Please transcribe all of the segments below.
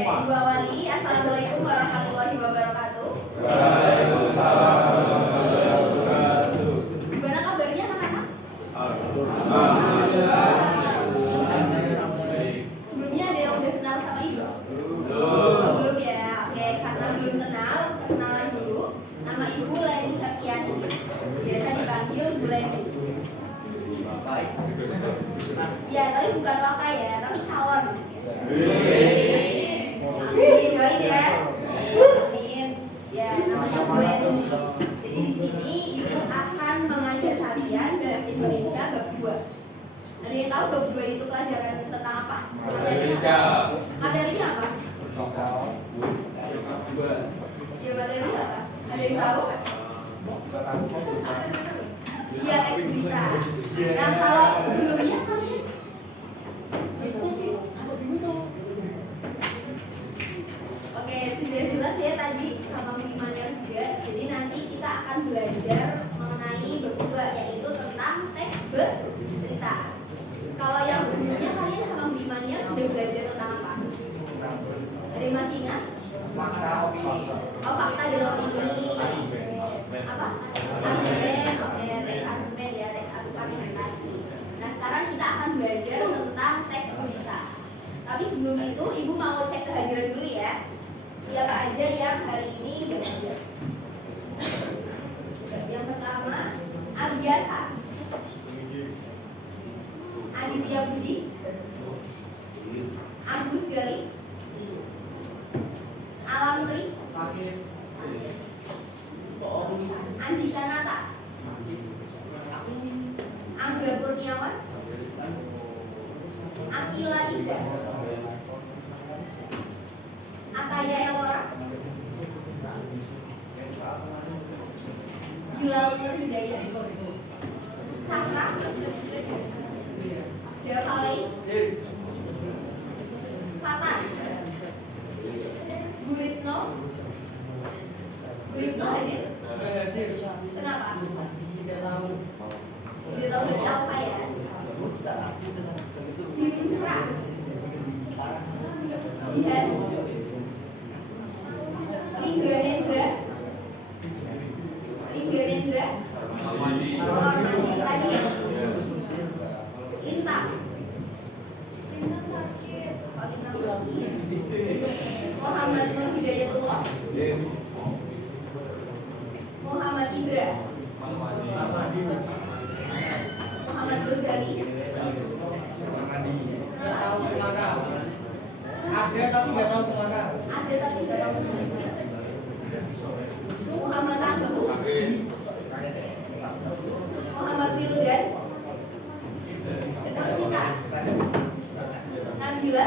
Ibu awali. Assalamualaikum warahmatullahi wabarakatuh. Waalaikumsalam warahmatullahi wabarakatuh. Gimana kabarnya anak-anak? Sebelumnya ada yang udah kenal sama Ibu? Belum ya? Oke, karena belum kenal, kenalan dulu. Nama Ibu Leni Septiani. Biasa dipanggil Bu Leni. Ya, tapi bukan wakil ya, tapi calon. Amin, doain ya. Amin. Ya, namanya Bu Leni. Jadi di sini Ibu akan mengajar kalian bahasa Indonesia bab 2. Ada yang tahu bab 2 itu pelajaran tentang apa? Materinya apa? Ya, materinya apa? Ada yang tahu? Iya, teks berita. Nah, kalau sebelumnya kalian oke, sudah jelas ya tadi sama minimalnya juga. Jadi nanti kita akan belajar mengenai bab 2 yaitu tentang teks berita. Kalau yang sebelumnya kalian sama minimalnya sudah belajar tentang apa? Ada yang masih ingat? Oh, fakta dan opini. Apa? Argumen, oke, teks argumen ya, teks argumentasi. Nah, sekarang kita akan belajar tentang teks berita. Tapi sebelum itu, Ibu mau cek kehadiran dulu ya. Siapa aja yang hari ini belajar? Yang pertama, Abiasa, Aditya Budi, Agus Gali, Alamri, Andika Nata, Angga Kurniawan, Akila Iza, Ataya Elora, Bilal Nur Hidayat, Cakra, Davale, Fatan, Guritno hadir? Kenapa? Udah tahu dari apa ya? Dimsra, Jihan, Lingganendra, Mawar tadi, Linta, Muhammad Nur Hidayatullah, Muhammad Ibra, Muhammad Ghazali, ada tapi nggak tahu kemana. Muhammad Tangguh, Muhammad Wildan, Persika, Nabila,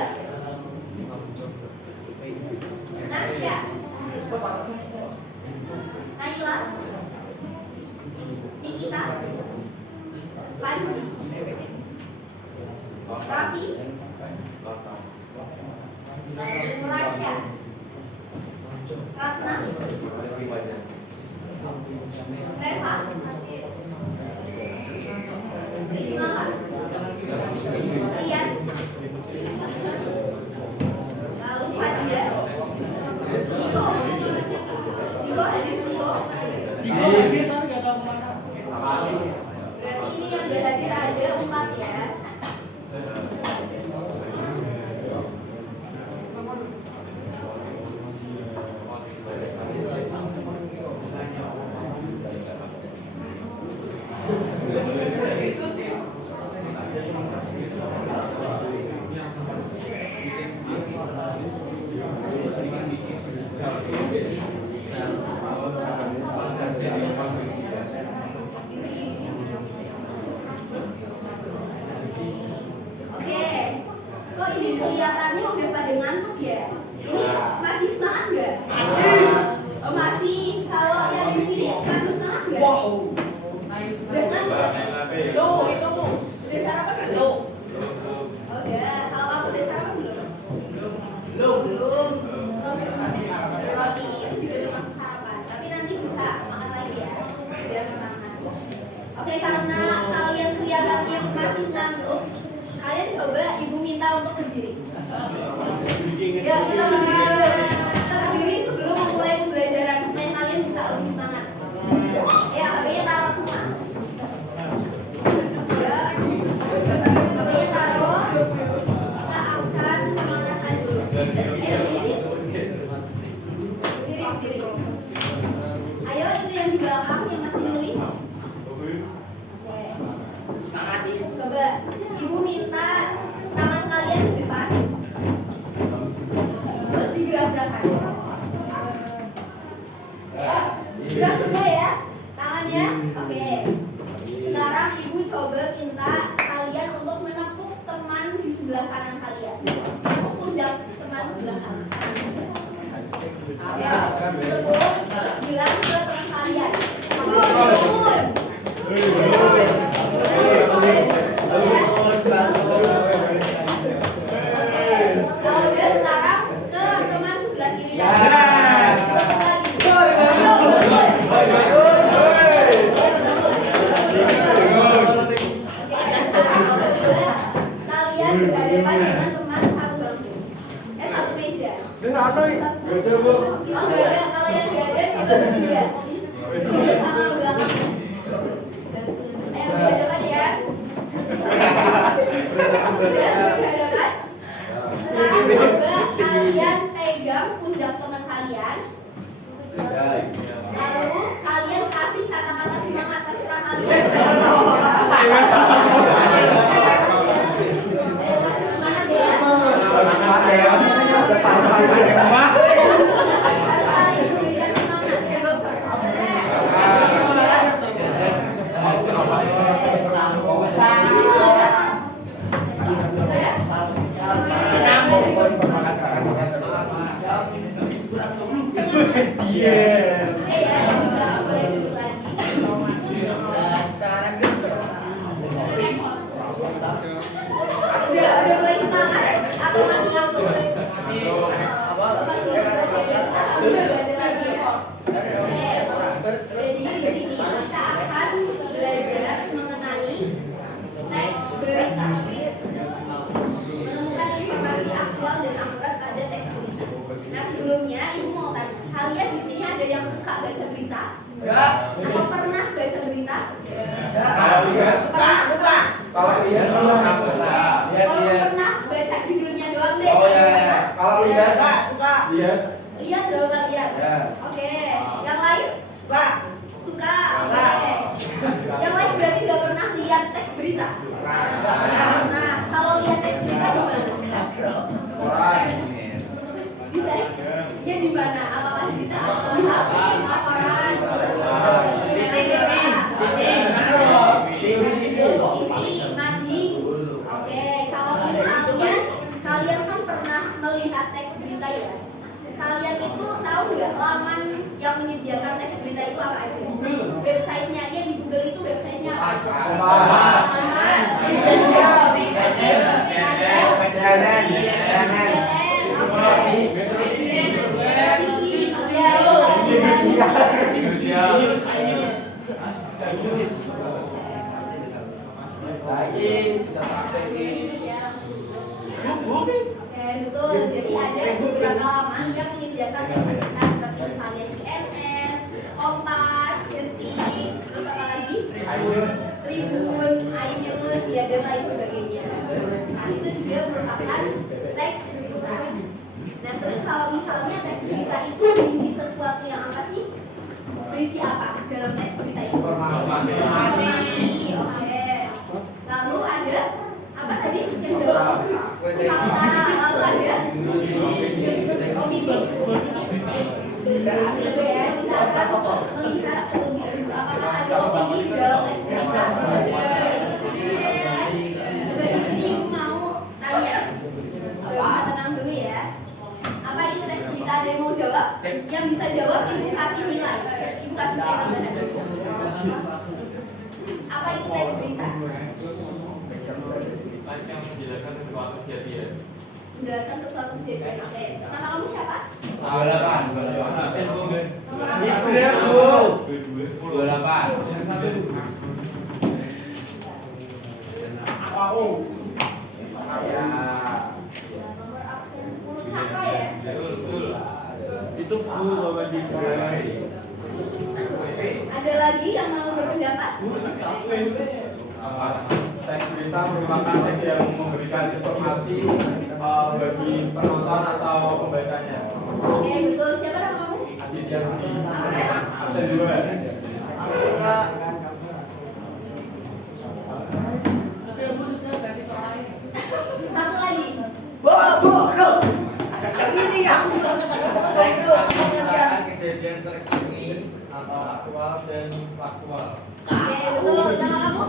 Nasya, Naila, Nikita, Panji, Raffi, Rasya, Ratna, Reva, Rismala, Rian, lalu Fadia, Ziko hadir Ziko. Tapi nggak tahu kemana. Berarti ini yang udah hadir ada 4 ya. Oke, kok ini kelihatannya udah pada ngantuk ya? Ini masih semangat nggak? Oh masih. Kalau yang di sini masih semangat nggak? Udah ngantuk? Udah sarapan belum? Oh udah. Kalau kamu udah sarapan belum? Belum. Roti itu juga termasuk sarapan. Tapi nanti bisa makan lagi ya, biar semangat. Oke, karena kalian kelihatannya masih ngantuk, kalian coba Ibu minta untuk berdiri. Ya, kita berdiri. Diri. Ayo itu yang di belakang yang masih nulis. Coba ibu minta tangan kalian di depan. Terus digerak-gerakkan. Ya, gerak semua ya. Tangannya. Oke. Sekarang ibu coba minta kalian untuk menepuk teman di sebelah kanan kalian. Menepuk pundak teman sebelah kanan. Ya, ditepuk. Terus bilang ke teman kalian. Bangun. Kalau udah sekarang ke teman sebelah kiri kalian berhadapan dengan teman satu bangku, satu meja. Oh nggak ada, kalau yang nggak ada coba bertiga, tiga sama belakangnya. Ayo berhadapan ya. Sudah berhadapan. Sekarang coba kalian pegang pundak teman kalian. Lalu kalian kasih kata-kata semangat terserah kalian. Ayo kasih semangat ya. Harus saling memberikan semangat. Udah mulai semangat atau masih ngantuk? Masih ngantuk. Kita sambil belajar lagi ya. Jadi di sini kita akan belajar mengenai teks berita. Menemukan informasi aktual dan akurat pada teks berita. Nah sebelumnya ibu mau tanya, kalian di sini ada yang suka baca berita? Atau pernah baca berita? Suka. Kalau lihat pernah. Kalau pernah baca judulnya doang deh. Kalau lihat suka. Lihat coba lihat. Oke. Yang lain? Suka. Oke. Yang lain berarti nggak pernah lihat teks berita. Nah, kalau lihat teks berita di mana? Di teks? Ya di mana? Apakah berita atau lihat laporan? TV, mading. Oke, kalau misalnya kalian kan pernah melihat teks berita ya. Kalian itu tahu nggak laman yang menyediakan teks berita itu apa aja? Websitenya ya di Google itu websitenya apa? Oke, betul. Jadi ada beberapa laman yang menyediakan teks berita seperti misalnya CNN, Kompas, Detik, terus apa lagi? Tribun, iNews, ya dan lain sebagainya. Nah, itu juga merupakan teks berita. Nah, terus kalau misalnya teks berita itu berisi sesuatu yang apa sih? Berisi apa dalam teks berita itu? Informasi. Oke. Lalu ada apa tadi yang jawab? Fakta. Lalu ada opini. Coba ya, kita akan melihat terlebih dahulu apakah ada opini di dalam teks berita. Coba di sini ibu mau tanya. Coba tenang dulu ya. Apa itu teks berita? Ada yang mau jawab? Yang bisa jawab ibu kasih nilai. Ibu kasih nilai tambahan. Apa itu teks berita? Menjelaskan sesuatu kejadian. Menjelaskan sesuatu kejadian. Oke. Nama kamu siapa? 28. Nomor apa? Nomor absen 10 Cakra ya? Itu Bapak Ada lagi yang mau berpendapat? Teks berita merupakan teks yang memberikan informasi bagi penonton atau pembacanya. Oke, betul. Siapa nama kamu? Aditya Budi. Absen? Absen 2. Tapi aku sudah dari soal Satu lagi. Kejadian terkini atau aktual dan faktual. Oke, betul. Nama kamu?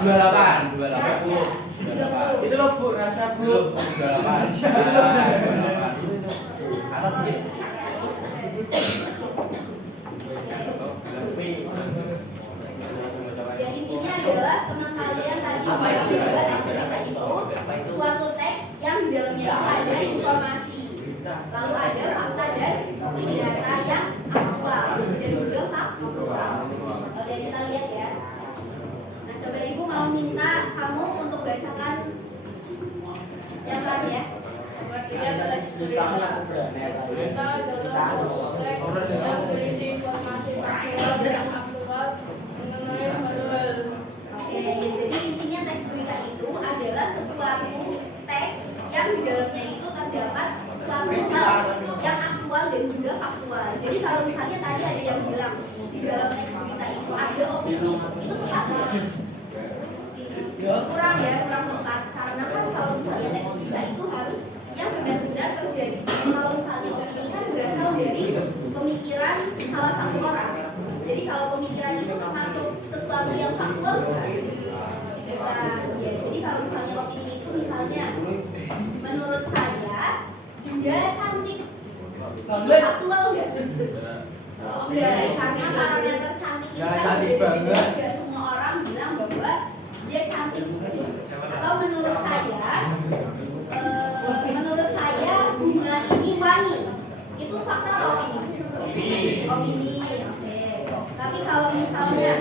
28. 30. Itu loh Bu, rasa Bu. 28. Atas sedikit. Ya intinya adalah teman kalian tadi membuat teks berita itu suatu teks yang di dalamnya itu ada informasi, lalu ada fakta dan data yang aktual dan juga faktual. Oke, kita lihat ya. Nah, coba ibu mau minta kamu untuk bacakan yang keras ya. Bagian teks berita adalah teks yang berisi informasi faktual dan aktual mengenai hal-hal. Oke, jadi intinya teks berita itu adalah sesuatu teks yang di dalamnya itu terdapat suatu hal yang aktual dan juga faktual. Jadi kalau misalnya tadi ada yang bilang di dalam teks berita itu ada opini, itu tepat ya? Kurang ya, kurang tepat. Karena kan kalau misalnya teks berita itu harus yang benar-benar terjadi. Kalau misalnya opini kan berasal dari pemikiran salah satu orang. Jadi kalau pemikiran itu termasuk sesuatu yang faktual bukan? Bukan. Ya, jadi kalau misalnya opini itu misalnya menurut saya dia cantik, itu faktual enggak? Enggak, karena parameter cantik itu kan beda-beda. Enggak semua orang bilang bahwa dia cantik. Atau menurut saya bunga ini wangi. Itu fakta atau opini? Opini. Oke. Tapi kalau misalnya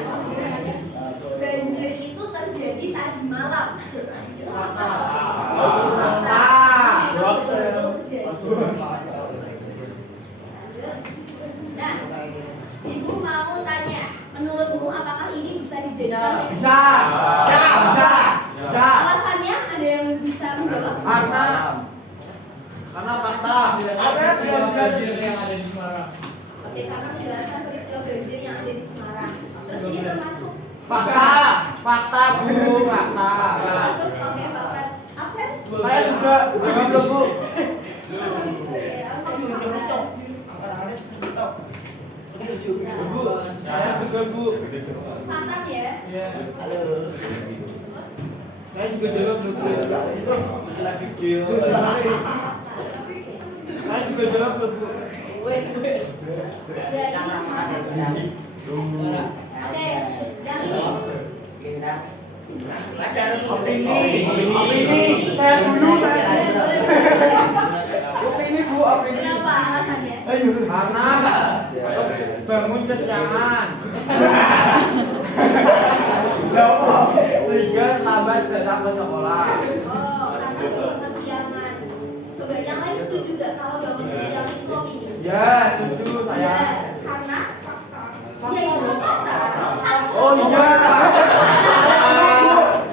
banjir itu terjadi tadi malam, itu fakta atau opini? Fakta. Memang betul-betul terjadi. Nah, ibu mau tanya, menurutmu apakah ini bisa dijadikan teks? Bisa. Alasannya ada yang bisa menjawab? Karena fakta. Peristiwa banjir yang ada di Semarang. Oke, karena menjelaskan peristiwa banjir yang ada di Semarang. Terus ini termasuk Fakta Bu, fakta. termasuk oke fakta absen? Saya juga jawab loh Bu. Oke, absen 11. Bu, saya juga Bu. Fakta ya? Iya. Saya juga jawab loh Bu. Itu video. Saya juga jawab loh Bu. Ya, ini termasuk. Oke, yang ini. Opini. Saya dulu saya. Opini Bu, opini. Kenapa alasannya? Karena bangun kesiangan. Sehingga lambat datang ke sekolah. Oh, karena bangun kesiangan. Coba yang lain setuju nggak kalau bangun kesiangan itu opini? Ya, setuju saya. Ya, karena ya itu fakta. Oh iya.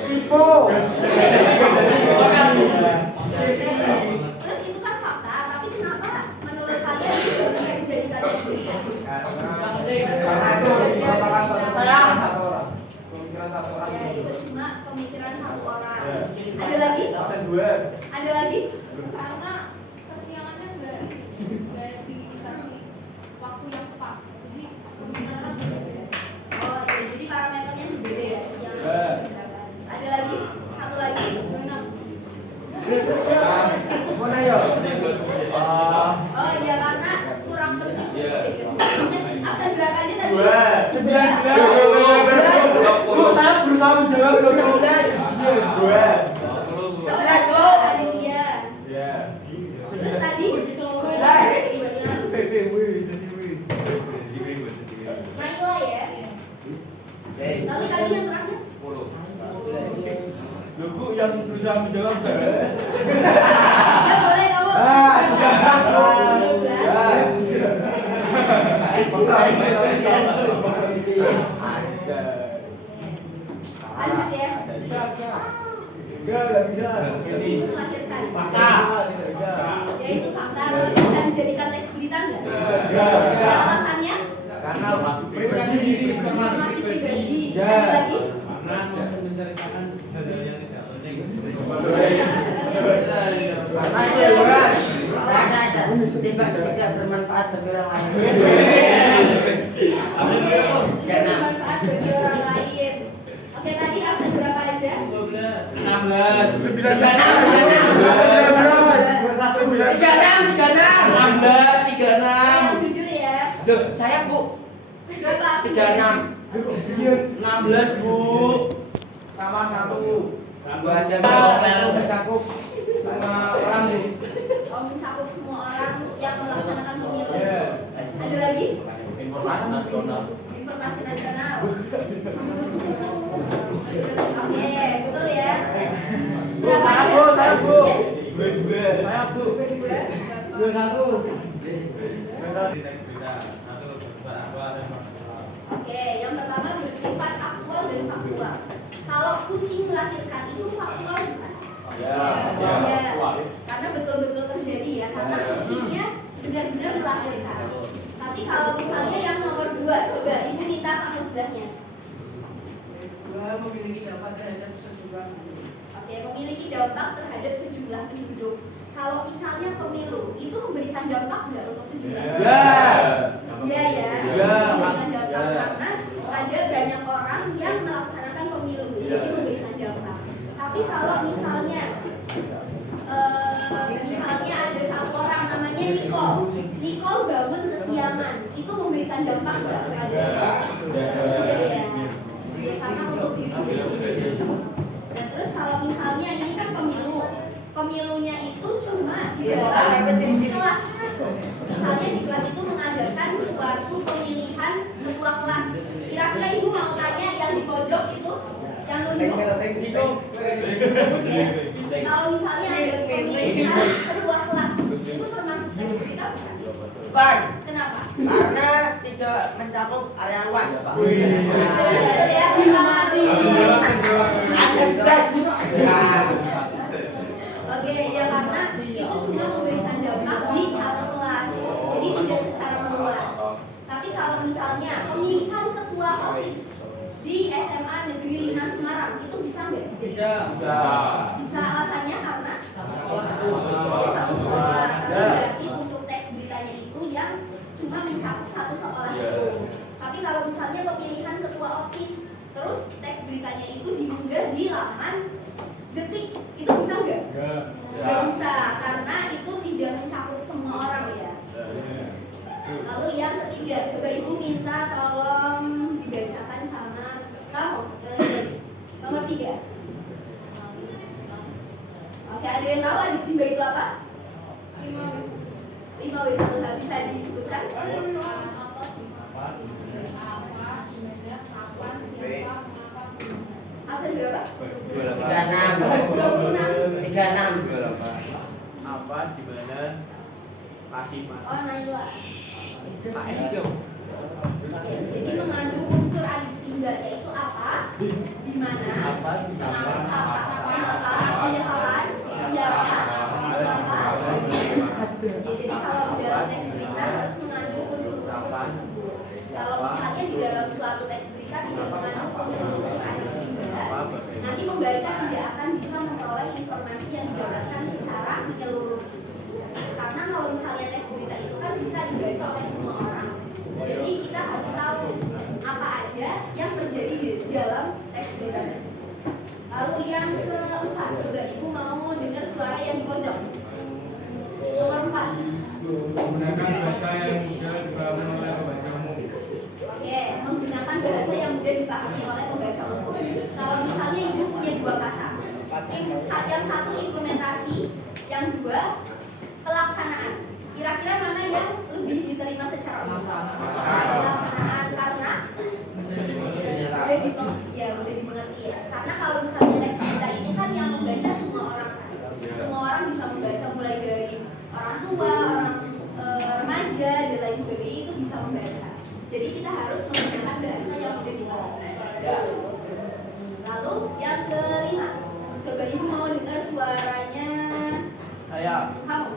Info. Terus itu kan fakta, tapi kenapa menurut kalian itu bisa dijadikan berita? Karena itu merupakan saya satu orang. Pemikiran satu orang. Ya, itu cuma pemikiran satu orang. Ada lagi? Absen 2. Ada lagi? Karena kesiangannya nggak dikasih waktu yang tepat. Jadi pembicaraan berbeda. Oh iya, jadi parameternya berbeda ya, siang Ya. dan ada lagi? Satu lagi? Benar. Mana ya? Oh iya, karena kurang penting. Absen berapa aja tadi? 19. Bu, saya berusaha menjawab loh. 2. Coba ada dia. Ya. Terus tadi? VVW tadi W. Naila ya? Lalu tadi yang terakhir? Loh Bu, yang berusaha menjawab enggak? Ya boleh kamu. Ah, 19. Lanjut ya. Enggak bisa. Ini melahirkan. Fakta. Kalau bisa dijadikan teks berita enggak? Ya. Alasannya? Karena Privasi diri, Informasi pribadi. Ya. Ada lagi? Karena menceritakan hal-hal yang tidak penting. karena itu ya bukan. Tidak bermanfaat bagi orang lain. Oke, bermanfaat bagi orang lain. Oke, tadi absen berapa aja? 16. 16, 36. Yang jujur ya. Loh, saya Bu, Berapa? 36. 16, Bu. Sama 1. Gua aja mencakup semua orang sih. Oh, mencakup semua orang yang melaksanakan pemilu. Ya. Ada lagi? Informasi nasional. Informasi nasional. Oke, betul ya. Berapa aja? Saya Bu. Ya? Saya Bu. Berdua. 21. Oke, yang pertama bersifat aktual dan faktual. Kalau kucing melahirkan itu faktual bukan? Ya. Ya, karena betul-betul terjadi ya, karena kucingnya benar-benar melahirkan. Tapi kalau misalnya yang nomor 2, coba ibu minta kamu sebelahnya. memiliki dampak terhadap sejumlah. Oke, memiliki dampak terhadap sejumlah penduduk. Kalau misalnya pemilu itu memberikan dampak nggak untuk sejumlah? Ya. Iya ya, Ya. memberikan dampak Ya. karena ada banyak orang yang melaksanakan pemilu, Ya. jadi memberikan dampak. Tapi kalau misalnya ada satu orang namanya Nicole bangun kesiangan, itu memberikan dampak nggak kepada sudah ya? Ya karena untuk diri sendiri. Nah terus kalau misalnya ini kan pemilunya itu cuma di dalam kelas. Misalnya di kelas itu mengadakan suatu pemilihan ketua kelas. Kira-kira ibu mau tanya yang di pojok itu, yang nunduk. Kalau misalnya ada pemilihan ketua kelas, itu termasuk teks berita bukan? Bukan, Kenapa? karena tidak mencakup area luas. Ya, pertama Akses bebas. Oke, ya karena itu cuma memberikan dampak di satu kelas, jadi tidak secara meluas. Tapi kalau misalnya pemilihan ketua OSIS di SMA Negeri 5 Semarang itu bisa nggak? Bisa. Bisa, alasannya karena Sekolah. dia satu sekolah. Tapi berarti untuk teks beritanya itu yang cuma mencakup satu sekolah itu. Tapi kalau misalnya pemilihan ketua OSIS, terus teks beritanya itu diunggah di laman Detik, itu bisa nggak? Nggak bisa, karena itu tidak mencakup semua orang ya. Lalu yang ketiga, coba ibu minta tolong dibacakan sama kamu, nomor 3. Oke, ada yang tahu adik Simba itu apa? 5W1 nggak bisa disebutkan? Absen berapa? 36. 26. Apa di mana kasih Pak? Oh, Naila. Itu. Jadi mengandung unsur adik Simba yaitu apa? Di mana? Apa sama Apa? Punya kapan? Siapa? Apa? Ya, jadi kalau di dalam teks berita harus mengandung unsur-unsur tersebut. Kalau misalnya di dalam suatu teks berita tidak mengandung unsur-unsur adik Simba, nanti pembaca tidak akan bisa memperoleh informasi yang didapatkan secara menyeluruh. Karena kalau misalnya teks berita itu kan bisa dibaca oleh semua orang. Jadi kita harus tahu apa aja yang terjadi di dalam teks berita tersebut. Lalu yang keempat, coba ibu mau dengar suara yang di pojok. Nomor 4. Menggunakan bahasa yang mudah dipahami oleh pembaca umum. Oke, menggunakan bahasa yang mudah dipahami oleh pembaca umum. Kalau misalnya ibu punya 2 kata, yang satu implementasi, yang 2 pelaksanaan. Kira-kira mana yang lebih diterima secara umum? Pelaksanaan, karena udah dimengerti ya. Karena kalau misalnya teks berita itu kan yang membaca semua orang kan. Semua orang bisa membaca mulai dari orang tua, orang remaja dan lain sebagainya itu bisa membaca. Jadi kita harus menggunakan bahasa yang mudah dipahami. Lalu yang kelima, coba ibu mau dengar suaranya Saya. kamu.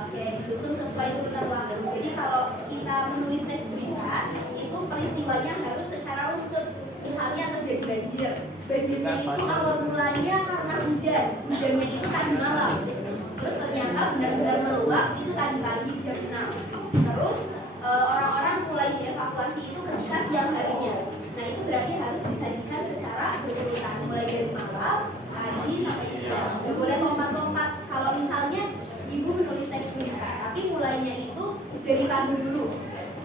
Oke, disusun sesuai urutan waktu. Jadi kalau kita menulis teks berita, itu peristiwanya harus secara urut. Misalnya terjadi banjir. Banjirnya itu awal mulanya karena hujan. Hujannya itu tadi malam. Terus ternyata benar-benar meluap itu tadi pagi jam 6. Terus orang-orang mulai dievakuasi itu ketika siang harinya. Nah itu berarti harus disajikan secara berurutan, mulai dari malam, pagi sampai siang. Nggak boleh lompat-lompat. Kalau misalnya ibu menulis teks berita, tapi mulainya itu dari pagi dulu.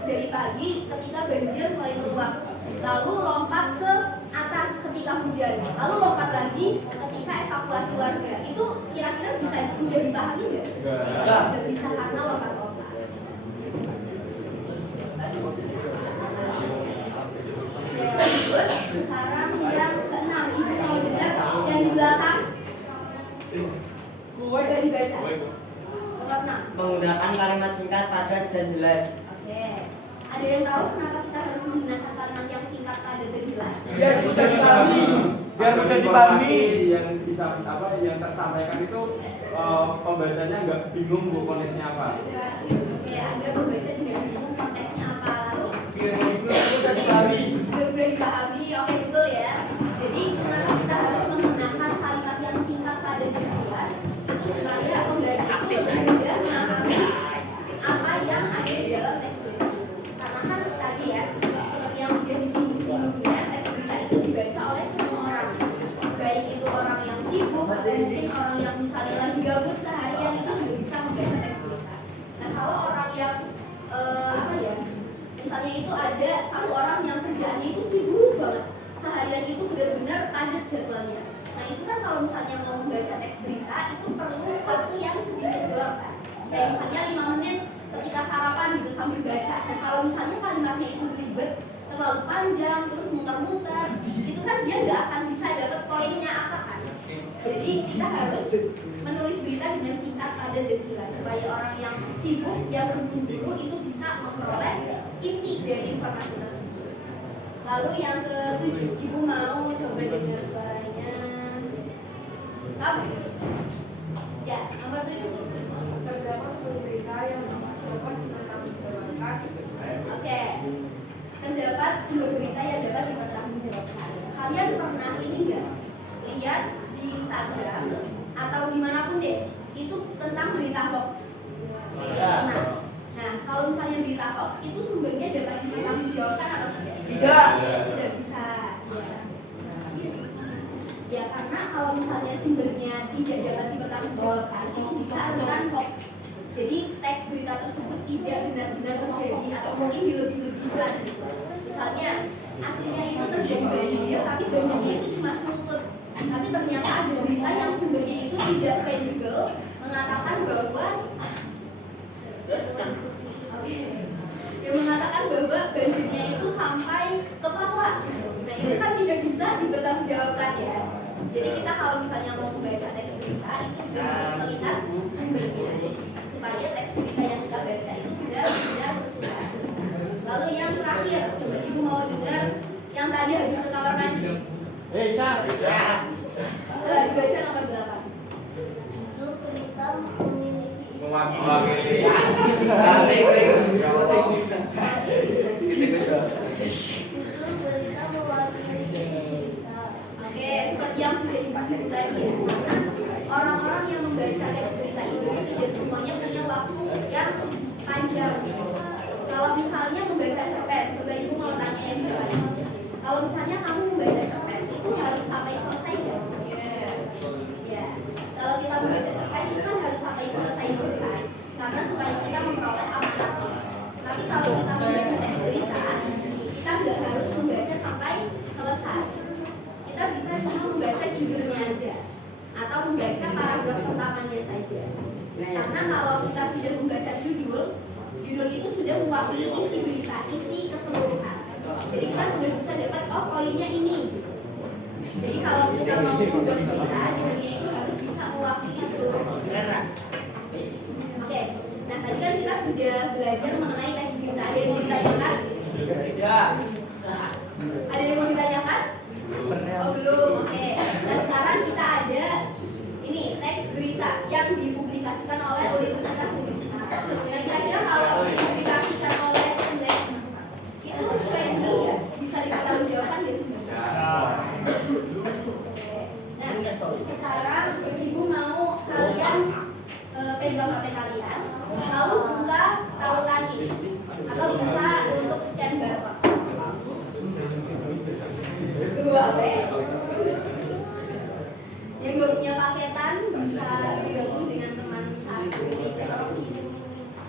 Dari pagi ketika banjir mulai meluap, lalu lompat ke atas ketika hujan, lalu lompat lagi ketika evakuasi warga. Itu kira-kira bisa udah dipahami nggak? Nggak bisa karena lompat-lompat. Terus sekarang yang keenam, ibu mau dengar yang di belakang? Udah dibaca. Nomor 6. Menggunakan kalimat singkat, padat, dan jelas. Oke. Ada yang tahu kenapa kita harus menggunakan kalimat yang singkat, padat, dan jelas? Biar mudah dipahami. Biar mudah dipahami. Yang bisa yang tersampaikan itu pembacanya nggak bingung bu konteksnya apa. Oke, agar pembaca tidak bingung konteksnya apa. Lalu Biar mudah dipahami. agar mudah dipahami. Oke, betul ya. Jadi kenapa kita harus menggunakan kalimat yang singkat, padat, dan jelas? Itu supaya pembaca itu mudah memahami apa yang ada di dalam teks berita itu. Karena kan tadi ya, seperti yang sudah disinggung-singgungnya, teks berita itu dibaca oleh semua orang. Baik itu orang yang sibuk atau mungkin orang yang misalnya lagi gabut seharian itu juga bisa membaca teks berita. Nah kalau orang yang misalnya itu ada satu orang yang kerjaannya itu sibuk banget, seharian itu benar-benar padat jadwalnya. Nah itu kan kalau misalnya mau membaca teks berita itu perlu waktu yang sedikit doang kan. Kayak misalnya 5 menit ketika sarapan gitu sambil baca. Nah kalau misalnya kalimatnya itu ribet, terlalu panjang, terus muter-muter, itu kan dia nggak akan bisa dapat poinnya apa kan. Jadi kita harus menulis berita dengan singkat, padat, dan jelas supaya orang yang sibuk, yang berburu-buru itu bisa memperoleh inti dari informasi tersebut. Lalu yang ke-7, ibu mau coba dengar suaranya. Kamu? Ya, nomor 7. Terdapat sebuah berita yang dapat dipertanggungjawabkan. Oke. Terdapat sumber berita yang dapat dipertanggungjawabkan. Kalian pernah ini nggak lihat di Instagram atau dimanapun deh itu tentang berita hoax? Nah, kalau misalnya berita hoax itu sumbernya dapat dipertanggungjawabkan atau tidak? Tidak. Tidak bisa. Ya karena kalau misalnya sumbernya tidak dapat dipertanggungjawabkan itu bisa bukan hoax. Jadi teks berita tersebut tidak benar-benar terjadi atau mungkin dilebih-lebihkan gitu. Misalnya aslinya itu terjadi banjir tapi banjirnya itu cuma selutut. Tapi ternyata ada berita yang sumbernya itu tidak kredibel mengatakan bahwa yang mengatakan bahwa banjirnya itu sampai ke Papua. Nah itu kan tidak bisa dipertanggungjawabkan ya. Jadi kita kalau misalnya mau membaca teks berita itu juga harus melihat sumbernya supaya teks berita yang kita baca itu benar-benar sesuai. Lalu yang terakhir, coba ibu mau dengar yang tadi habis ke kamar mandi. Syah. Coba dibaca nomor 8. Judul berita memiliki Mewakili. Judul berita mewakili berita. Oke, seperti yang sudah dibahas tadi ya. Orang-orang yang membaca teks berita itu tidak semuanya punya waktu yang panjang. Kalau misalnya membaca cerpen, coba ibu mau tanya yang depan. Kalau misalnya kamu membaca cerpen itu harus sampai selesai ya? Ya. Kalau kita membaca cerpen itu kan harus sampai selesai dulu kan? Karena supaya kita memperoleh amanat. Tapi kalau kita membaca teks berita, kita nggak harus membaca sampai selesai. Kita bisa cuma membaca judulnya aja atau membaca paragraf utamanya saja. Karena kalau kita sudah membaca judul itu sudah mewakili isi berita, isi keseluruhan. Jadi kita sudah bisa dapat poinnya ini. Jadi kalau kita mau membuat berita, judulnya itu harus bisa mewakili seluruh isi. Oke. Nah tadi kan kita sudah belajar mengenai teks berita. Ada yang mau ditanyakan? Tidak. Ada yang mau ditanyakan? Oh belum, oke. Nah sekarang kita ada ini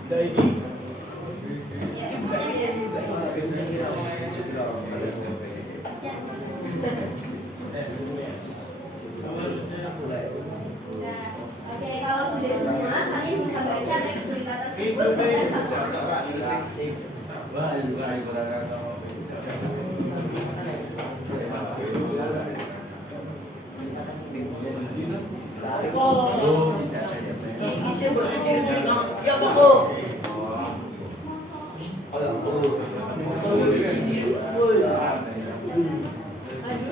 Ya, sekian ya. Sekian. Nah, oke, kalau sudah semua, kalian bisa baca teks berita tersebut dan satu. Ini berpikir ya toko. Aduh.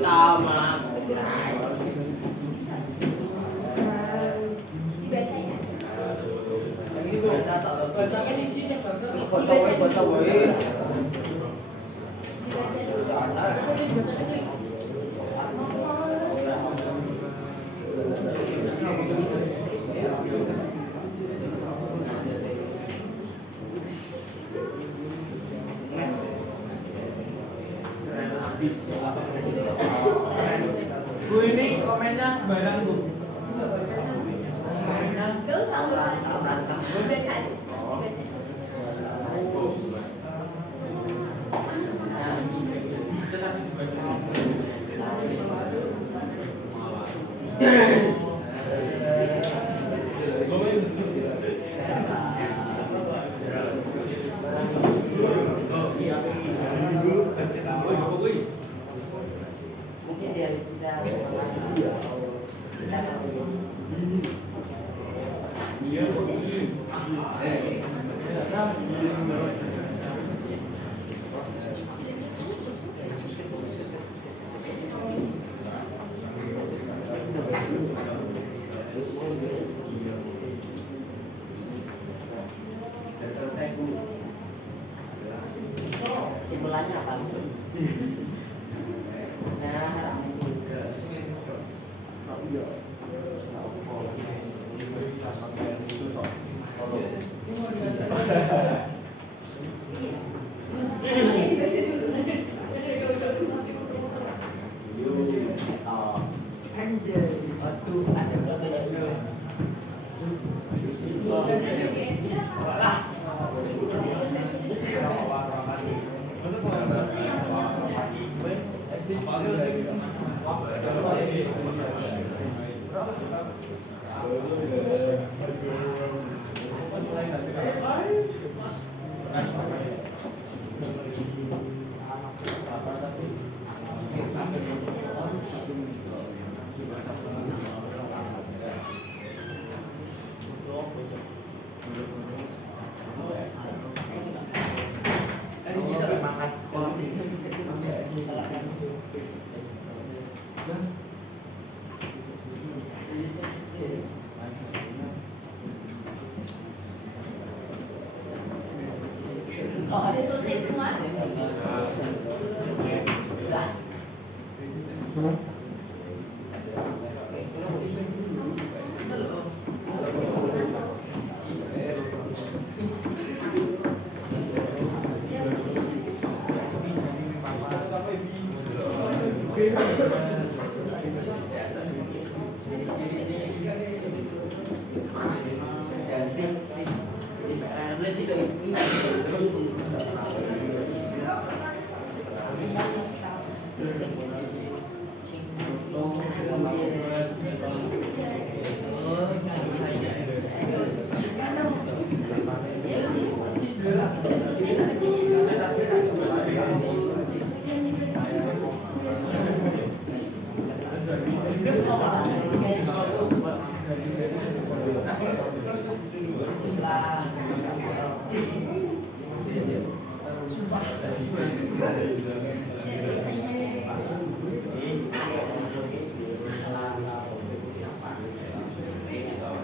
Lama. Bisa. Dibaca ya. Ini baca tak Bacanya siji sing bagus. terus baca wae. Dibaca dulu. Bu ini komennya sembarang Bu. Gak usah. Dibaca aja. Dibaca. Mungkin dia kita simpulannya apa? Nah, Makanya dibaca dulu. anjay, aduh, ada fotonya dulu. Udah selesai semua?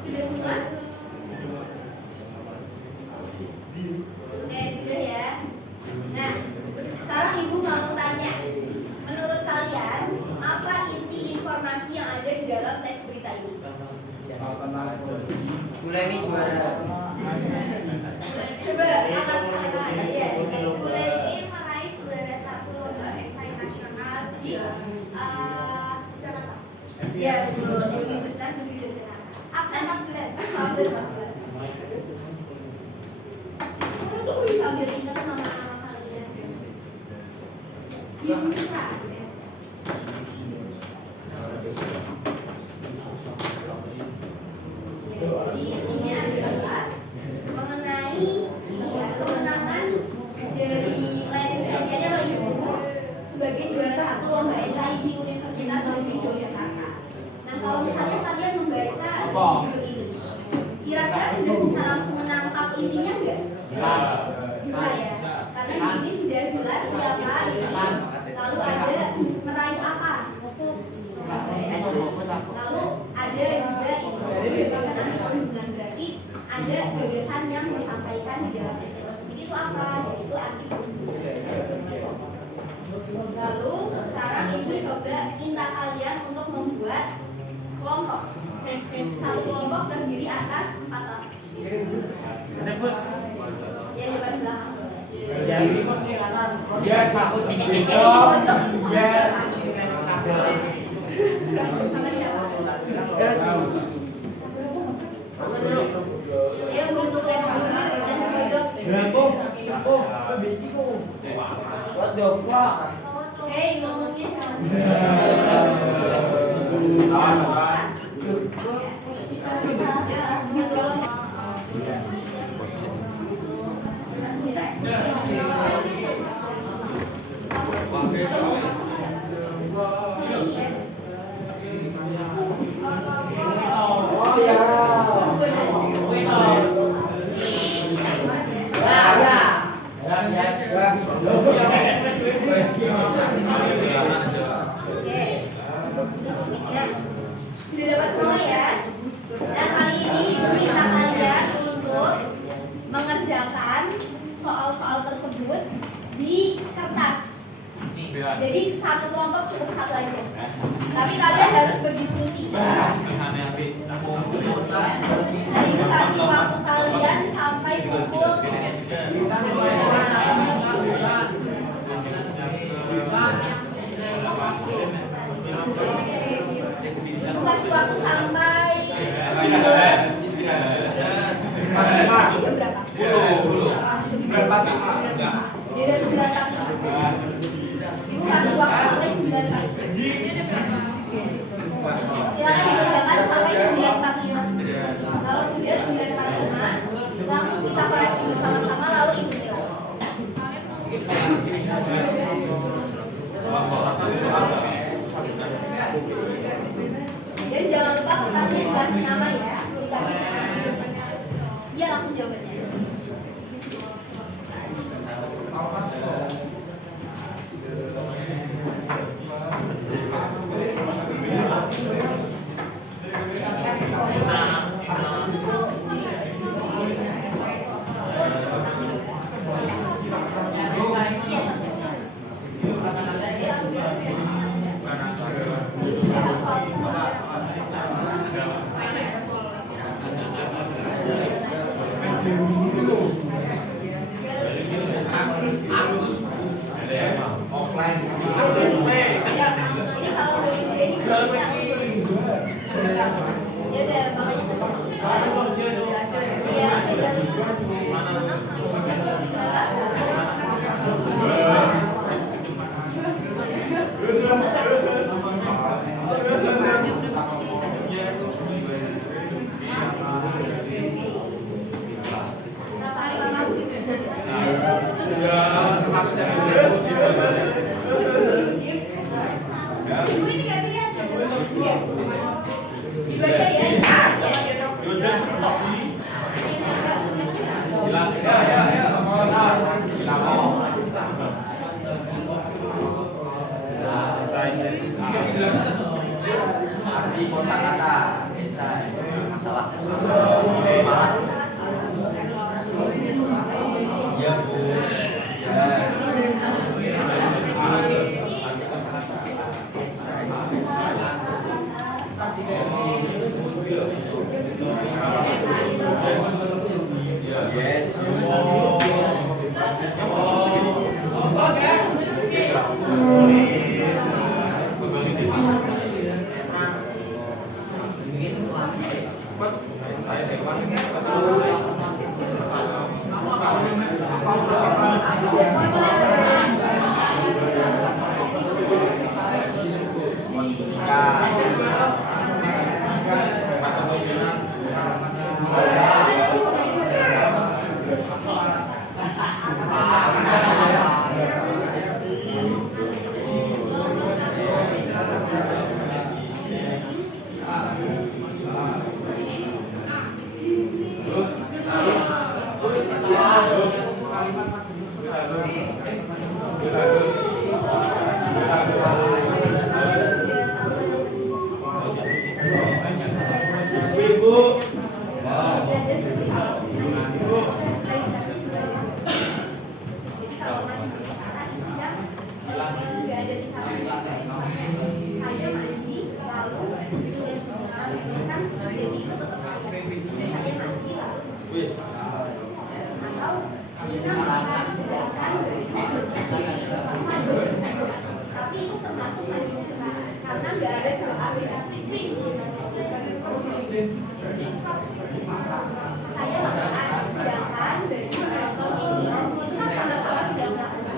Sudah semua? Oke, sudah ya. Nah, sekarang Ibu mau tanya, menurut kalian apa inti informasi yang ada di dalam teks berita ini? Bulemi juara. Coba angkat tangan ya. Bulemi meraih juara 1 lomba esai nasional di Jakarta. Ya betul, di Universitas Negeri Yogyakarta. Absen 14. Absen 14. Jadi intinya adalah mengenai ini ya, kemenangan dari Lady Setiani atau Ibu sebagai juara satu lomba esai di Universitas Negeri Yogyakarta. Nah, kalau misalnya kalian membaca judul ini, kira-kira sudah bisa langsung menangkap intinya nggak? Bisa ya, karena di sini sudah jelas siapa ini, lalu ada meraih apa, lalu ada juga ini gagasan anti perundungan, berarti ada gagasan yang disampaikan di dalam essay tersebut itu apa? Yaitu anti perundungan. Lalu sekarang ibu coba minta kalian untuk membuat kelompok. Satu kelompok terdiri atas 4 orang. Yang depan belakang. Ya, takut Pojok itu sama siapa? Sama siapa? Ayo bentuk kelompok dulu dan pojok. What the fuck? Hei, ngomongnya jangan. Oh ya. Oke. Ya. Sudah dapat semua ya. Nah, kali ini Ibu minta kalian untuk mengerjakan soal-soal tersebut di kertas. Jadi satu kelompok cukup satu aja. Tapi kalian harus berdiskusi. Nah, Ibu kasih waktu kalian sampai pukul 9. Ibu kasih waktu sampai 9. Ini jam berapa? Ya udah 9.45. Ibu kasih waktu sampai 9.45. Silakan dikerjakan sampai 9.45. Kalau sudah 9.45, langsung kita koreksi bersama-sama lalu Ibu nilai. Dan jangan lupa kertasnya dikasih nama ya, dikasih nama. Iya langsung jawabannya. Ini kalau dari dia ini ya udah makanya iya ini nggak pilihan dibaca ya Arti kosakata esai masalah malas. Iya Bu. Yes. Ada salah tapi juga ada. Jadi kalau maju sekarang itu yang nggak ada tingkatannya. Saya mandi lalu kan jadi itu tetap saya mandi lalu atau Nina makan sedangkan tapi itu termasuk maju sekarang karena nggak ada sebab saya makan sedangkan dari nonton ini itu kan sama-sama sedang melakukan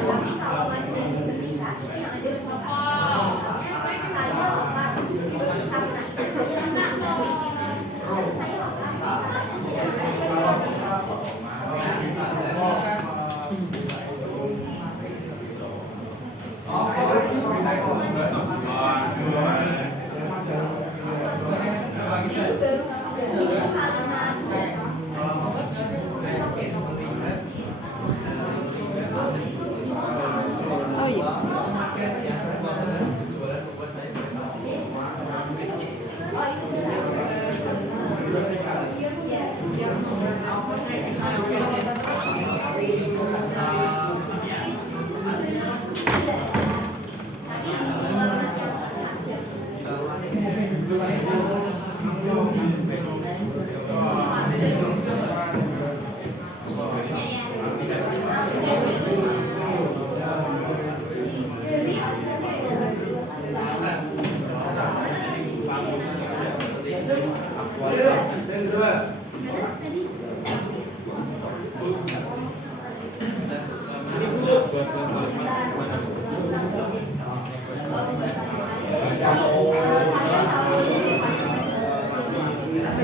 tapi kalau maju bertingkat itu yang ada sebab saya lapar karena itu saya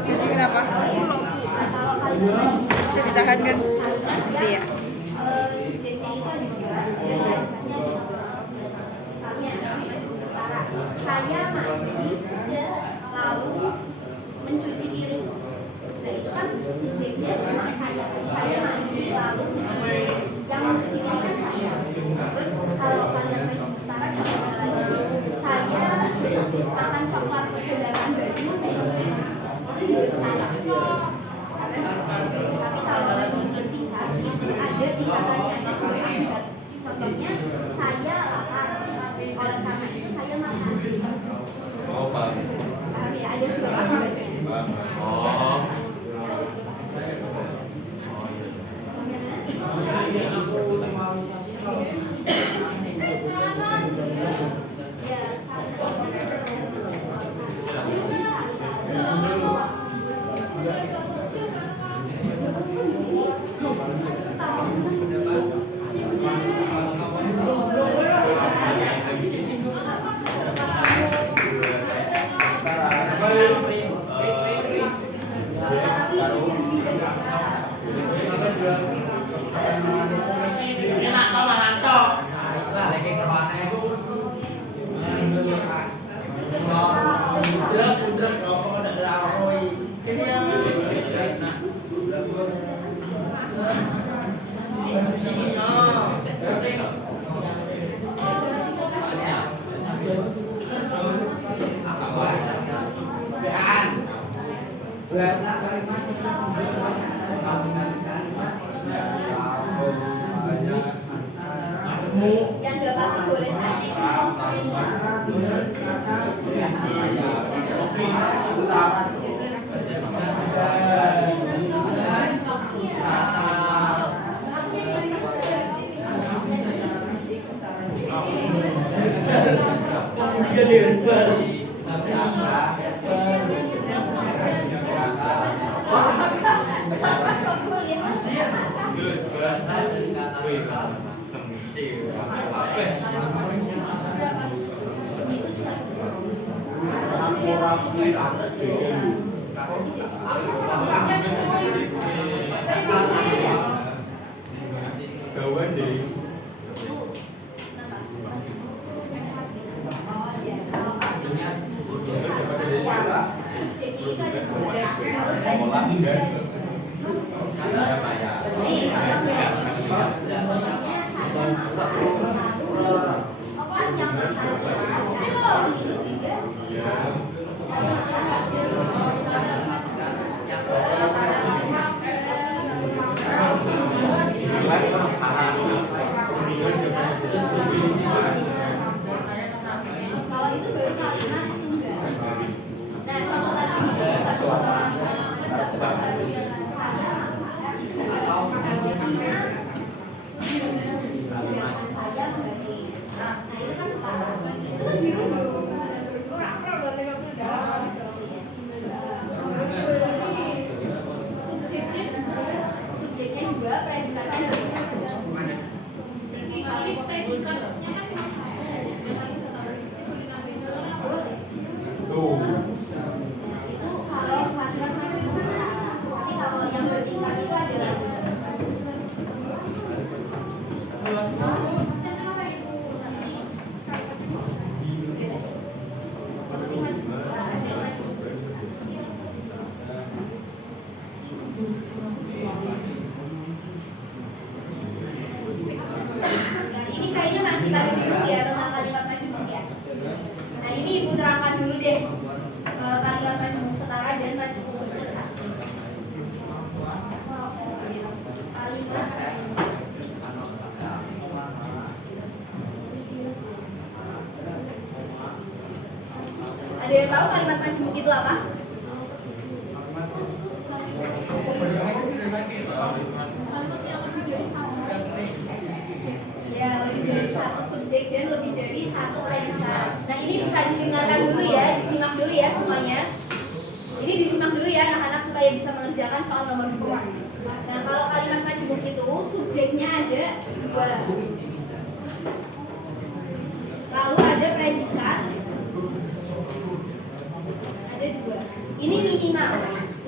Cuci kenapa? Bisa ditahan kan? Iya. Saya mandi lalu mencuci piring. Nah itu kan subjeknya cuma saya mandi lalu mencuci yang mencuci piring kan saya. Terus kalau kalian baju setara contohnya lagi saya makan coklat sedangkan baju minum es itu juga setara. Tapi kalau baju bertingkat itu ada tingkatannya ada sebab akibat. Contohnya saya lapar oleh karena itu saya makan. Oh, paham. Paham ya? Ada sebab akibatnya. Oh. Yang gak apa boleh tanya saya Subjeknya dua, predikatnya satu. Ini predikatnya kan cuma Tuh. Itu kalau kalimat majemuk setara. Tapi kalau yang bertingkat itu adalah ini kayaknya masih pada bingung ya tentang kalimat majemuk ya. Nah ini ibu terangkan dulu deh kalimat majemuk setara dan majemuk bertingkat. Kalimat ada yang tahu kalimat majemuk itu apa? Ya, lebih dari satu subjek dan lebih dari satu predikat. Nah, ini bisa didengarkan dulu ya, disimak dulu ya semuanya. Ini disimak dulu ya anak-anak supaya bisa mengerjakan soal nomor 2. Nah, kalau kalimat majemuk itu subjeknya ada 2. Lalu ada predikat. Ada 2. Ini minimal.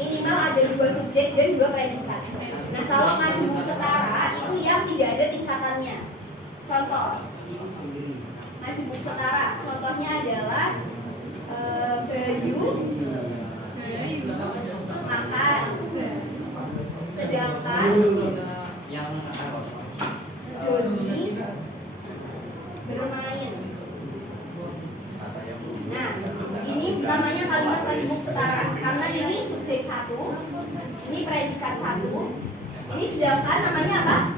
Minimal ada 2 subjek dan 2 predikat. Nah, kalau majemuk setara itu yang tidak ada tingkatannya. Contoh, majemuk setara. Contohnya adalah Bayu makan, sedangkan Doni bermain. Nah, ini namanya kalimat majemuk setara karena ini subjek 1, ini predikat 1. Ini sedangkan namanya apa?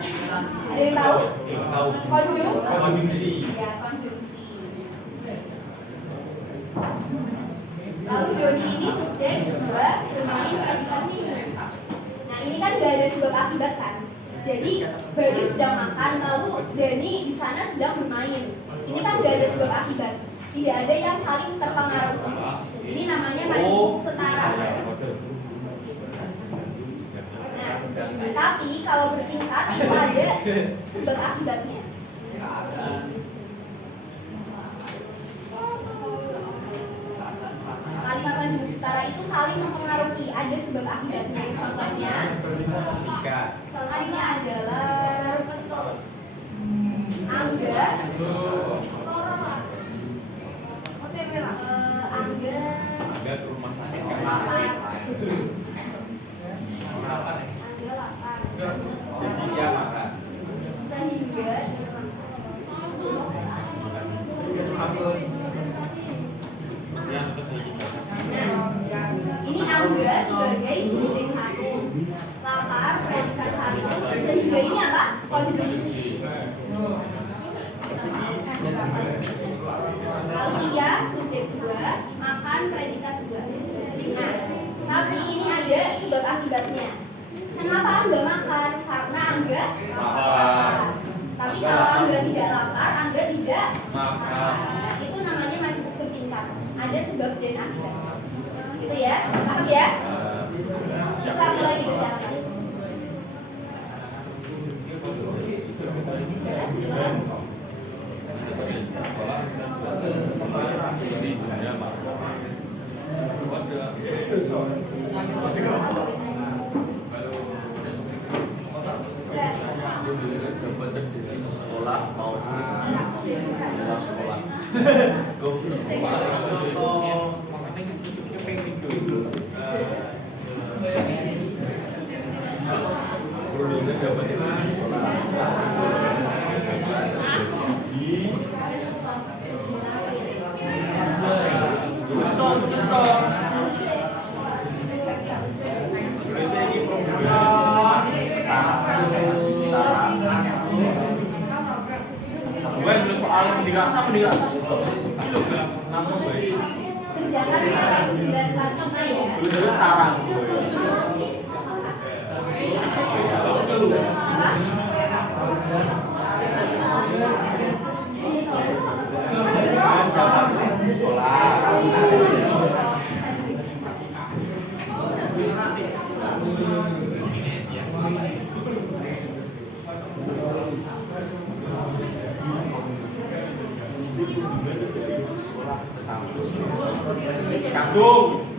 Ada yang tahu? Konjungsi. Ya, konjungsi. Lalu Doni ini subjek 2, bermain predikat 3. Nah, ini kan gak ada sebab akibat kan? Jadi Bayu sedang makan, lalu Dani di sana sedang bermain. Ini kan gak ada sebab akibat. Tidak ada yang saling terpengaruh. Ini namanya majemuk setara. Nah, tapi kalau bertingkat itu ada sebab akibatnya. Kalimat majemuk setara itu saling mempengaruhi, ada sebab akibatnya. Contohnya adalah Angga ke rumah sakit lapar. jadi dia makan. Sehingga ini Angga sebagai subjek 1, lapar predikat 1, sehingga ini apa? Konjungsi. Lalu Ia subjek 2, makan predikat 2. Nah, tapi ini ada sebab akibatnya. Kenapa Angga makan? Karena Angga lapar. Tapi kalau Angga tidak lapar, Angga tidak makan. Itu namanya majemuk bertingkat. Ada sebab dan akibat. Gitu ya, paham ya? Bisa mulai dikerjakan. Sekolah mau sekolah. Terus sekarang. Kandung.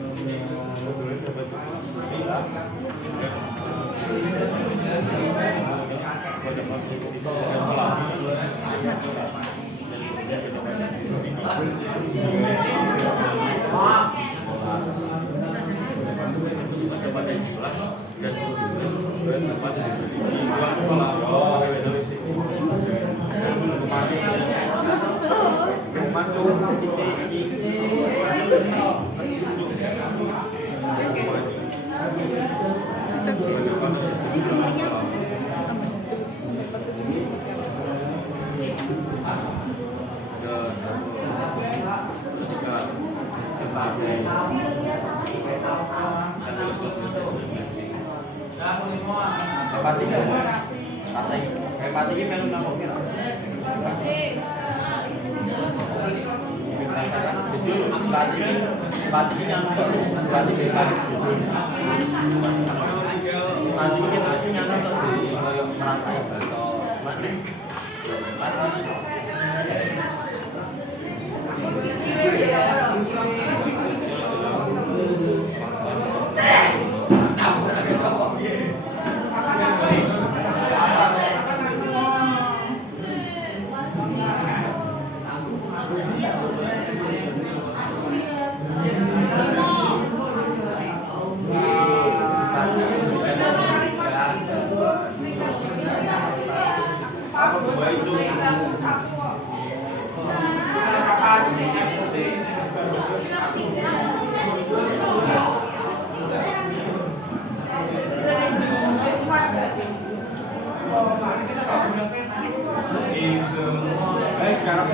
Sekarang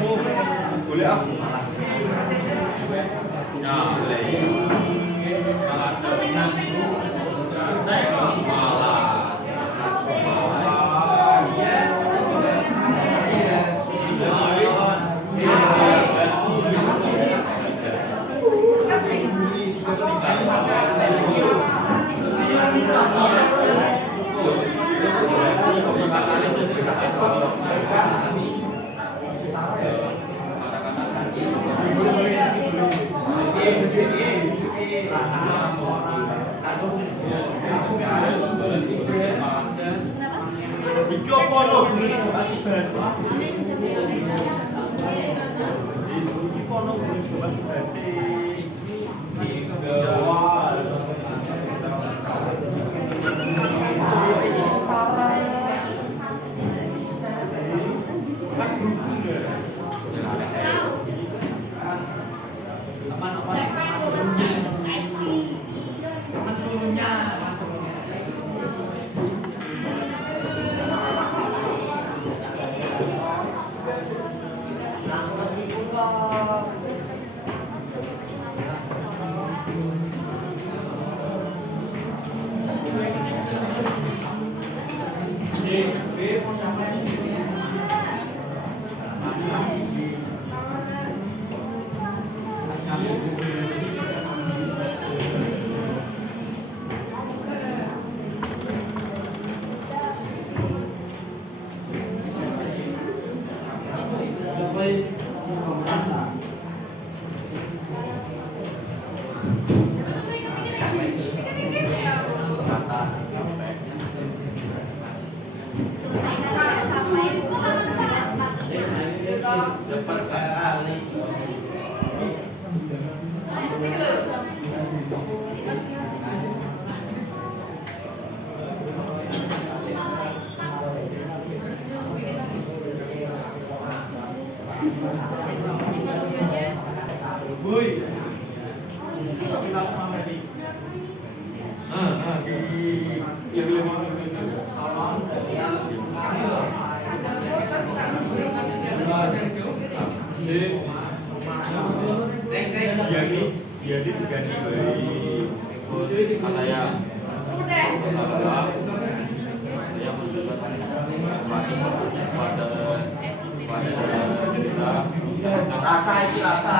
boleh aku cepat sekali. Woi. Kita sama di. Yang lebih jadi diganti saya menunjukkan pada Rasa ini rasa.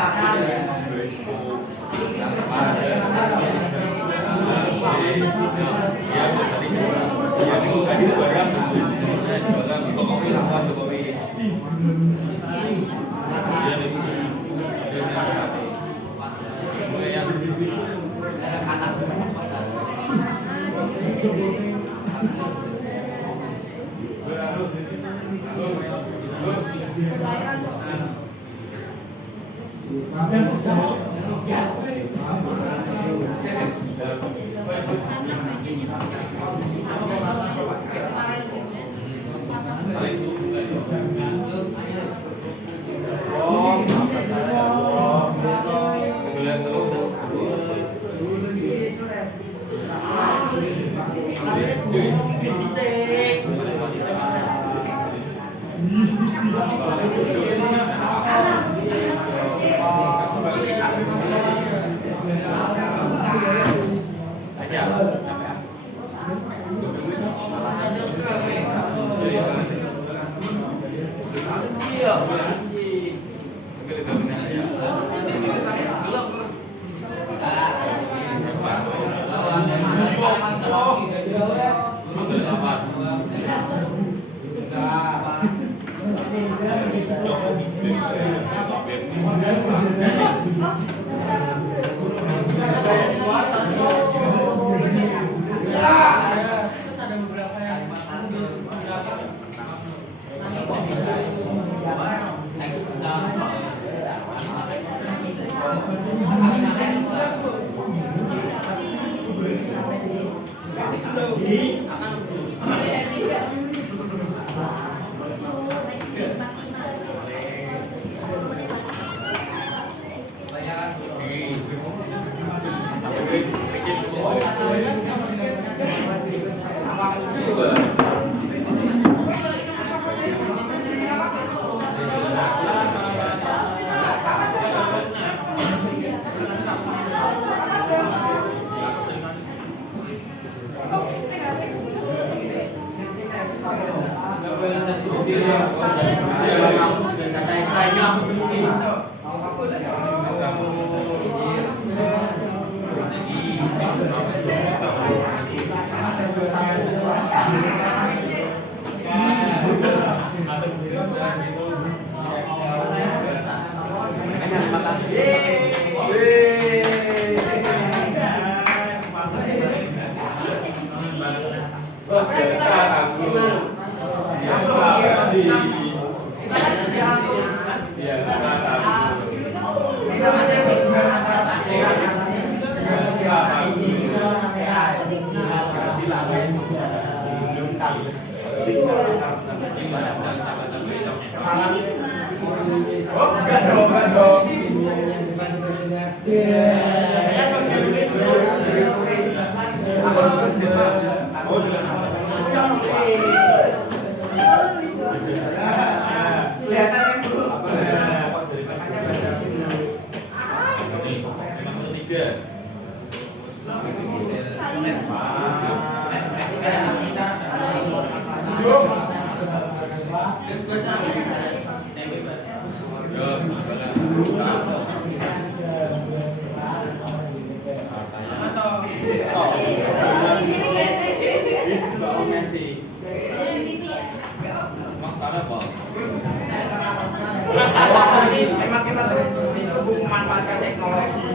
Memang kita tuh itu memanfaatkan teknologi.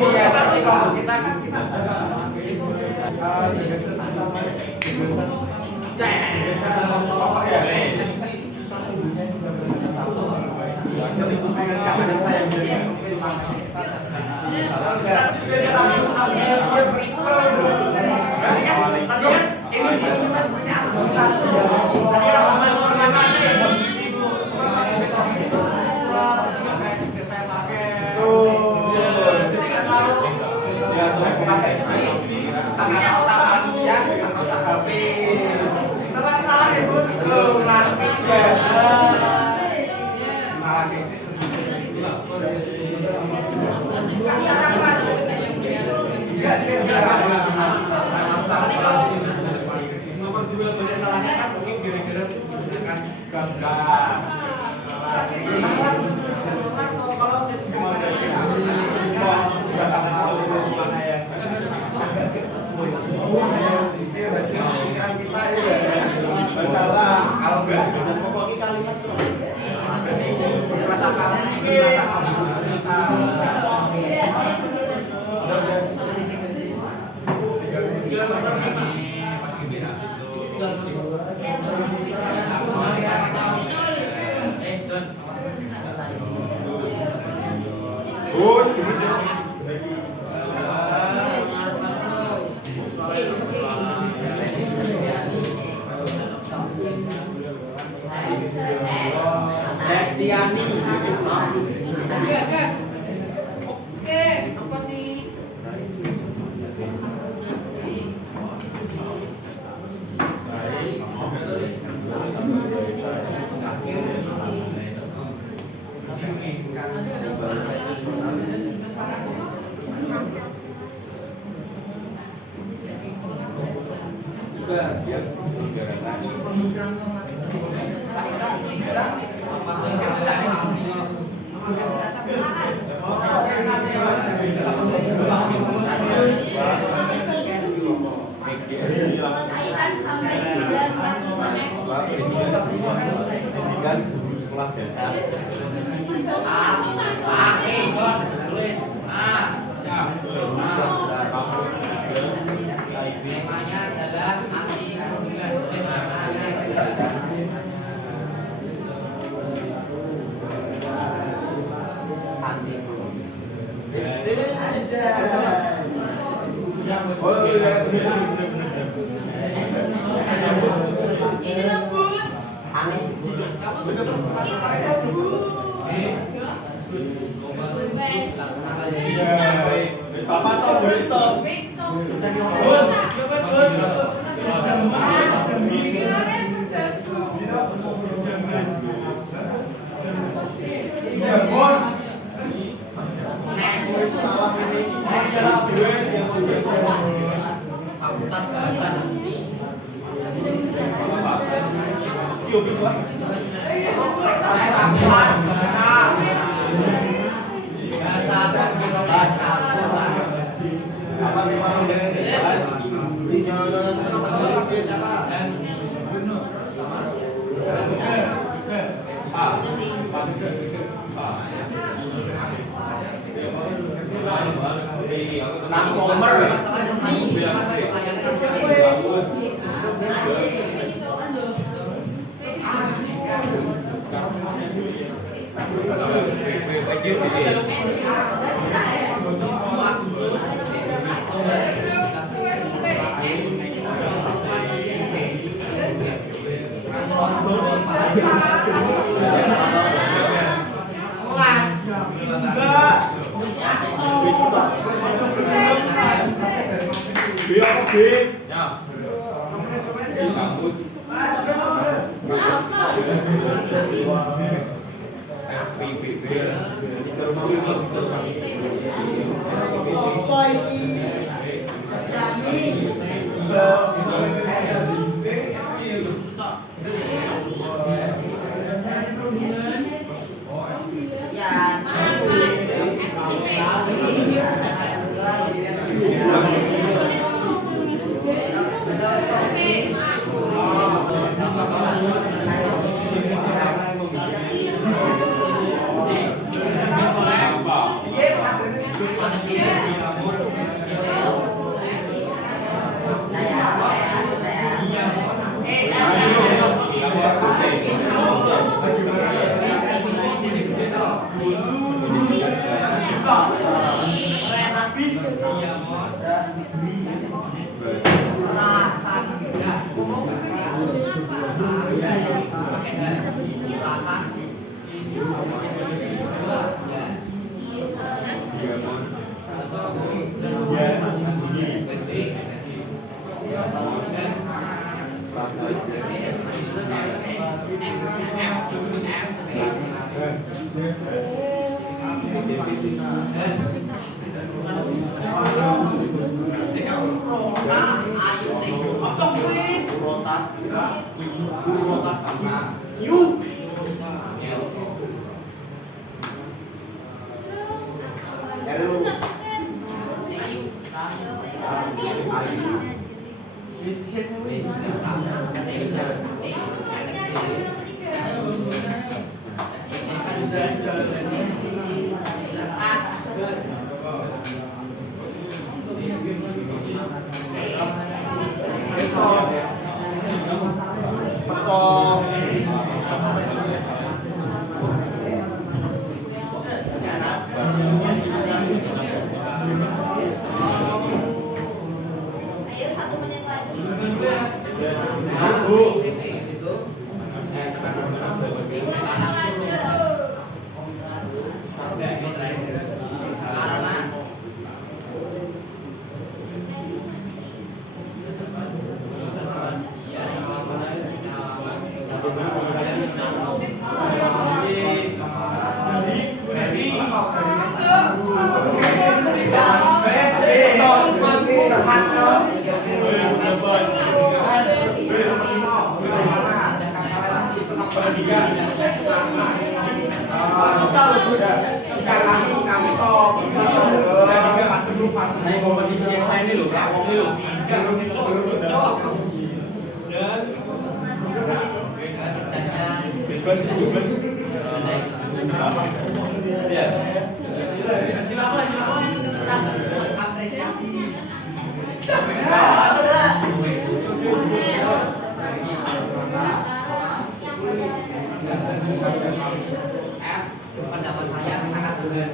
Biasa sih kalau kita kan kita Sampai otak manusia Nomor 2 banyak salahnya kan mungkin gara-gara menggunakan gambar. Masalah kalau enggak bisa pokoknya kalimat jadi merasa Septiani. Oke, apa nih? Juga dia diselenggarakan. Selesaikan sampai 945. Kan sekolah biasa. Temanya adalah anti hubungan. Oh iya. Ini lembut. Aneh. Bapak toh begitu. Iya, Bon. Salah ini. Fakultas Bahasa Indonesia. Apa memang Rasa Ayo 1 menit lagi. Nah, kompetisi yang saya ini loh, ini loh. Bebas. Ya. Pendapat saya sangat benar.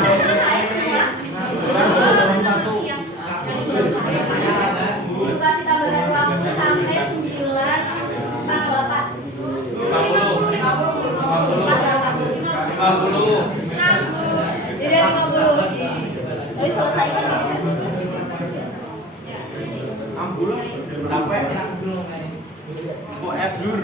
Selesai semua. Dulu kasih tambahan waktu sampai 9.48. 50. Jadi 50. Tapi selesai kan? Ambul, capek. Mau F lur.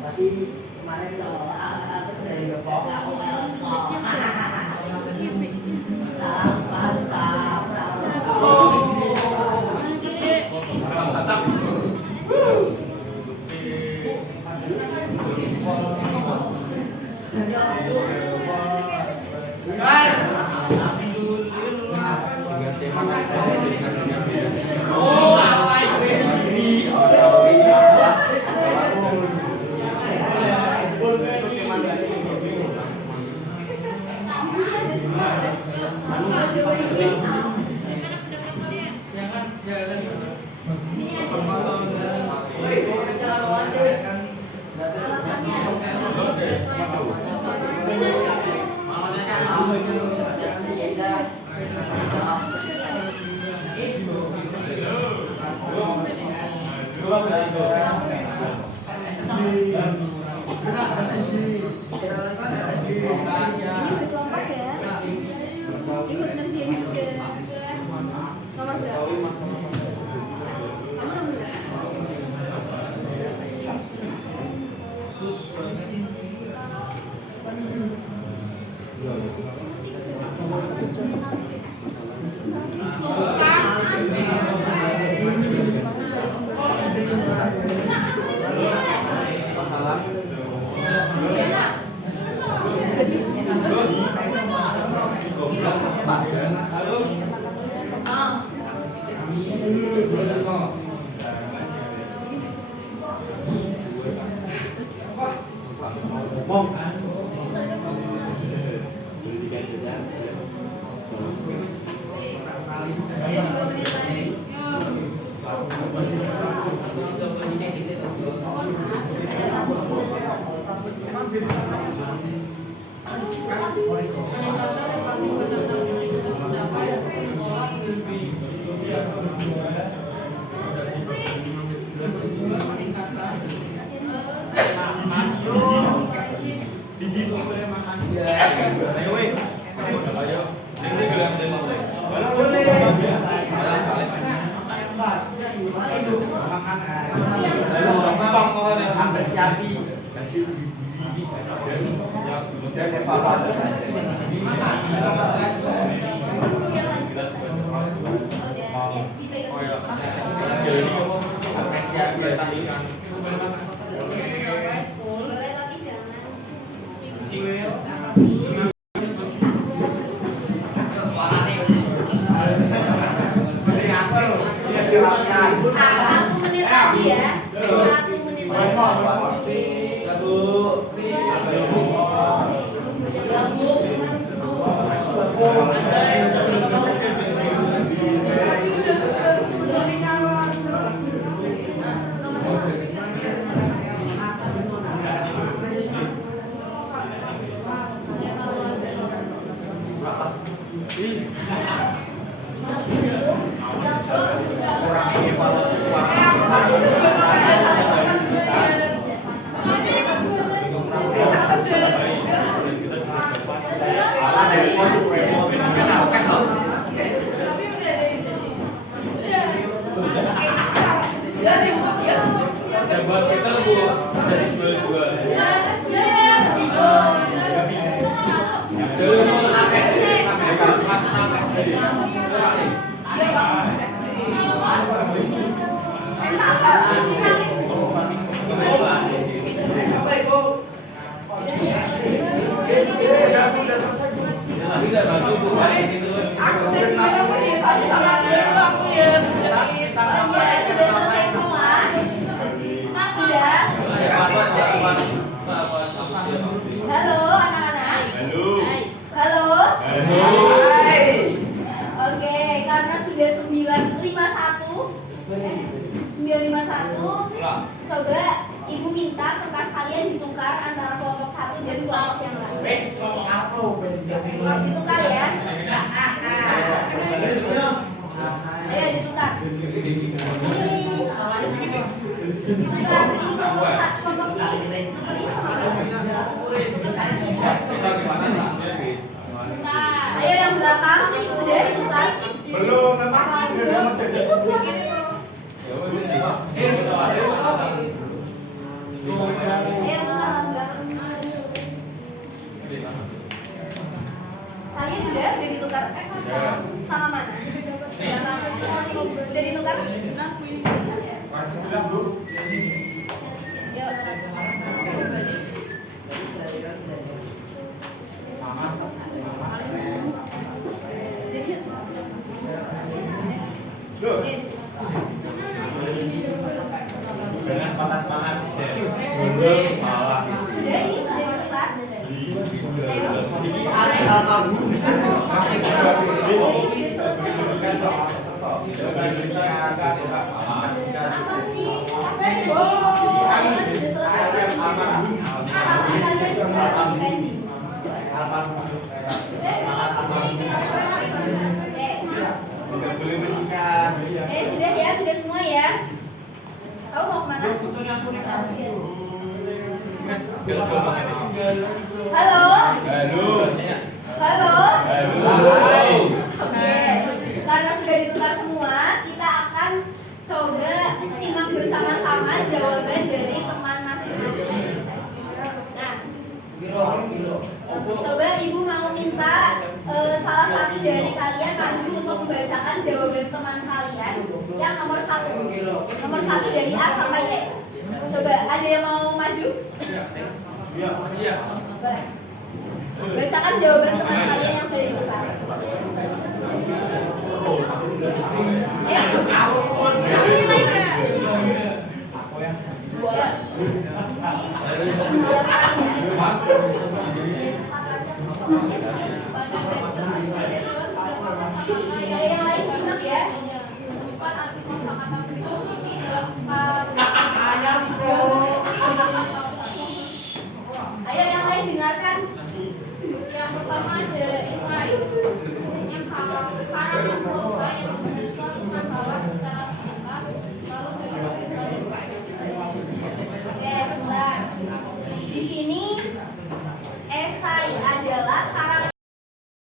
Tapi kemarin kalau aku dari Depok aku dan evaluasi. Apresiasi ya tadi kan. Boleh tapi jangan. Satu menit lagi ya. 1 menit lagi. Dan buat kita bu, dari sebelah dua. Tidak bantu bu, ini terus. Sudah selesai semua? Sudah? Halo anak-anak. Halo. Oke, karena sudah 951, coba ibu minta kertas kalian ditukar antara kelompok 1 dan kelompok yang lain. Ditukar ya. Ayo ditukar. Ditukar ini kelompok sini. Kelompok ini sama ayo yang belakang sudah ditukar. Belum, memang Itu belakang. Ayo tukar yang belakang. Kalian udah ditukar? Sama mana? Udah ditukar? Yuk. patah semangat. Sudah ini sudah ditukar? Ayo. Ini aneh almarhum. Apa sih? Oh, sudah selesai. Apa kalian istirahat pending? Semangat almarhum. Tidak boleh menikah. Sudah ya, sudah semua ya. Tahu mau kemana? Halo? Halo? Oke, karena sudah ditukar semua, kita akan coba simak bersama-sama jawaban dari teman masing-masing. Nah, coba ibu mau minta salah satu dari kalian maju untuk membacakan jawaban teman kalian yang nomor 1. Nomor 1 dari A sampai E. Coba, ada yang mau maju? Iya. Boleh. Bacakan jawaban teman kalian yang sudah ditukar.